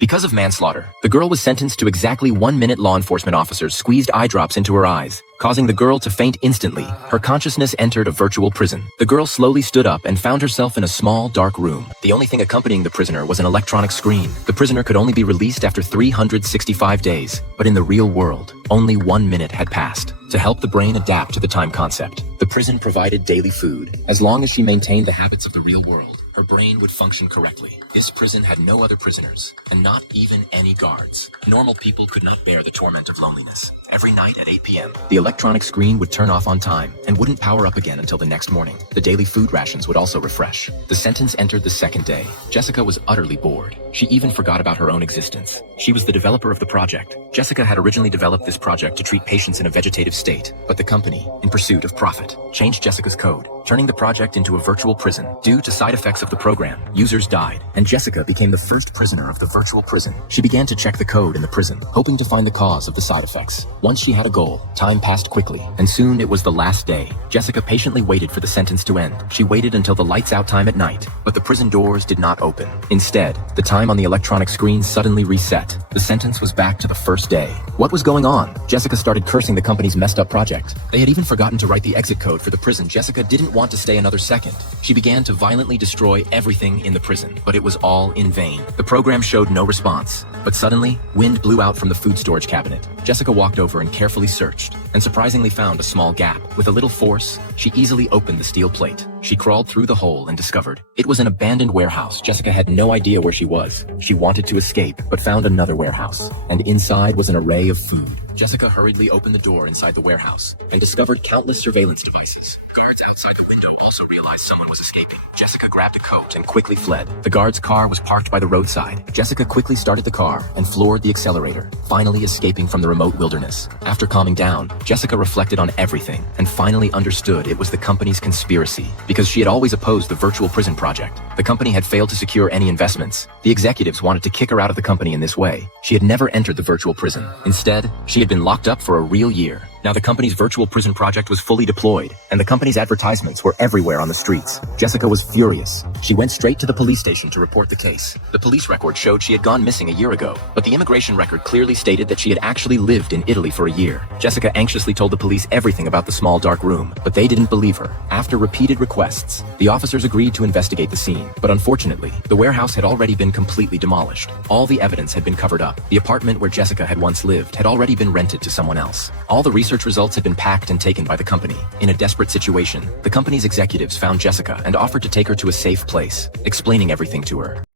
Because of manslaughter, the girl was sentenced to exactly 1 minute. Law enforcement officers squeezed eye drops into her eyes, causing the girl to faint instantly. Her consciousness entered a virtual prison. The girl slowly stood up and found herself in a small, dark room. The only thing accompanying the prisoner was an electronic screen. The prisoner could only be released after 365 days, but in the real world, only 1 minute had passed. To help the brain adapt to the time concept, the prison provided daily food. As long as she maintained the habits of the real world, her brain would function correctly. This prison had no other prisoners, and not even any guards. Normal people could not bear the torment of loneliness. Every night at 8 p.m., the electronic screen would turn off on time and wouldn't power up again until the next morning. The daily food rations would also refresh. The sentence entered the second day. Jessica was utterly bored. She even forgot about her own existence. She was the developer of the project. Jessica had originally developed this project to treat patients in a vegetative state, but the company, in pursuit of profit, changed Jessica's code, turning the project into a virtual prison. Due to side effects of the program, users died, and Jessica became the first prisoner of the virtual prison. She began to check the code in the prison, hoping to find the cause of the side effects. Once she had a goal, time passed quickly, and soon it was the last day. Jessica patiently waited for the sentence to end. She waited until the lights out time at night, but the prison doors did not open. Instead, the time on the electronic screen suddenly reset. The sentence was back to the first day. What was going on? Jessica started cursing the company's messed up project. They had even forgotten to write the exit code for the prison. Jessica didn't want to stay another second. She began to violently destroy everything in the prison, but it was all in vain. The program showed no response, but suddenly, wind blew out from the food storage cabinet. Jessica walked over and carefully searched, and surprisingly found a small gap. With a little force, she easily opened the steel plate. She crawled through the hole and discovered it was an abandoned warehouse. Jessica had no idea where she was. She wanted to escape, but found another warehouse, and inside was an array of food. Jessica hurriedly opened the door inside the warehouse and discovered countless surveillance devices. Guards outside the window also realized someone was escaping. Jessica grabbed a coat and quickly fled. The guard's car was parked by the roadside. Jessica quickly started the car and floored the accelerator, finally escaping from the remote wilderness. After calming down, Jessica reflected on everything and finally understood it was the company's conspiracy. Because she had always opposed the virtual prison project, the company had failed to secure any investments. The executives wanted to kick her out of the company in this way. She had never entered the virtual prison. Instead, she had been locked up for a real year. Now the company's virtual prison project was fully deployed, and the company's advertisements were everywhere on the streets. Jessica was furious. She went straight to the police station to report the case. The police record showed she had gone missing a year ago, but the immigration record clearly stated that she had actually lived in Italy for a year. Jessica anxiously told the police everything about the small dark room, but they didn't believe her. After repeated requests, the officers agreed to investigate the scene, but unfortunately, the warehouse had already been completely demolished. All the evidence had been covered up. The apartment where Jessica had once lived had already been rented to someone else. All the research results had been packed and taken by the company. In a desperate situation, the company's executives found Jessica and offered to take her to a safe place, explaining everything to her.